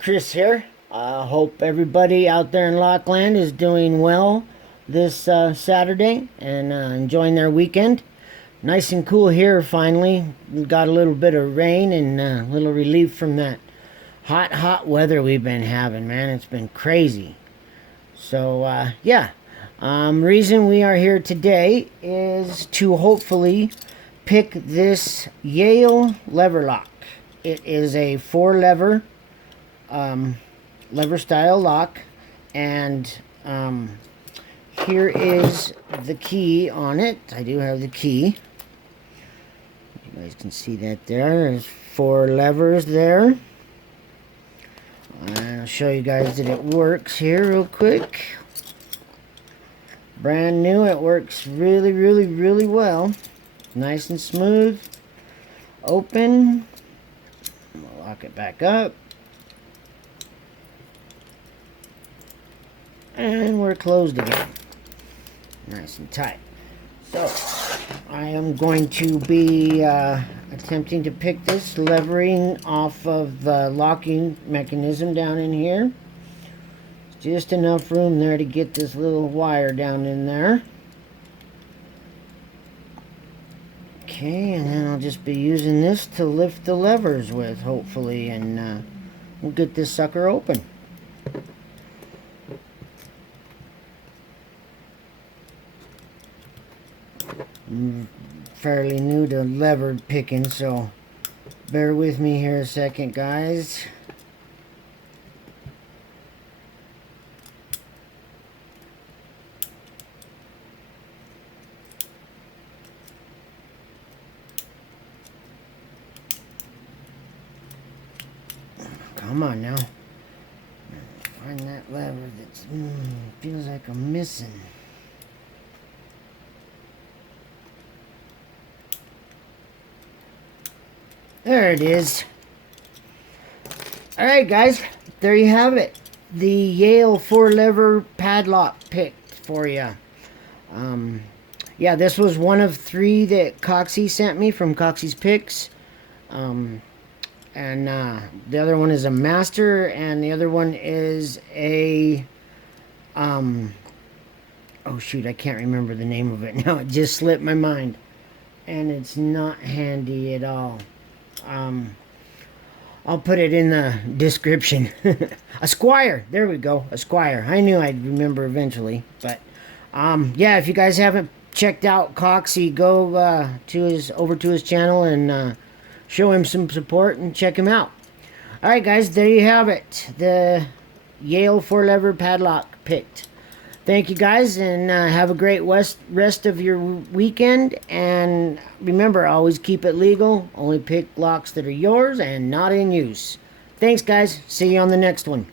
Chris here. I hope everybody out there in Lockland is doing well this Saturday and enjoying their weekend. Nice and cool here finally. We got a little bit of rain and a little relief from that hot weather we've been having, man. It's been crazy. So, yeah. Reason we are here today is to hopefully pick this Yale lever lock. It is a 4-lever lever style lock, and here is the key on it. I do have the key. You guys can see that there. There's 4 levers there. I'll show you guys that it works here real quick. Brand new. It works really well. Nice and smooth. Open. Lock it back up. And we're closed again. Nice and tight. So, I am going to be attempting to pick this levering off of the locking mechanism down in here. Just enough room there to get this little wire down in there. Okay, and then I'll just be using this to lift the levers with, hopefully, and we'll get this sucker open. I'm fairly new to lever picking, so bear with me here a second, guys. Come on now. Find that lever that feels like I'm missing. There it is. Alright guys, there you have it. The Yale 4-lever padlock picked for you. Yeah, this was one of 3 that Coxy sent me from Coxys Picks. And the other one is a master, and the other one is a oh shoot, I can't remember the name of it now. It just slipped my mind, and it's not handy at all. I'll put it in the description. A Squire, there we go, a Squire. I knew I'd remember eventually. But yeah, if you guys haven't checked out Coxy, go over to his channel and show him some support and check him out. Alright guys, there you have it. The Yale 4-lever padlock picked. Thank you guys, and have a great rest of your weekend. And remember, always keep it legal. Only pick locks that are yours and not in use. Thanks guys. See you on the next one.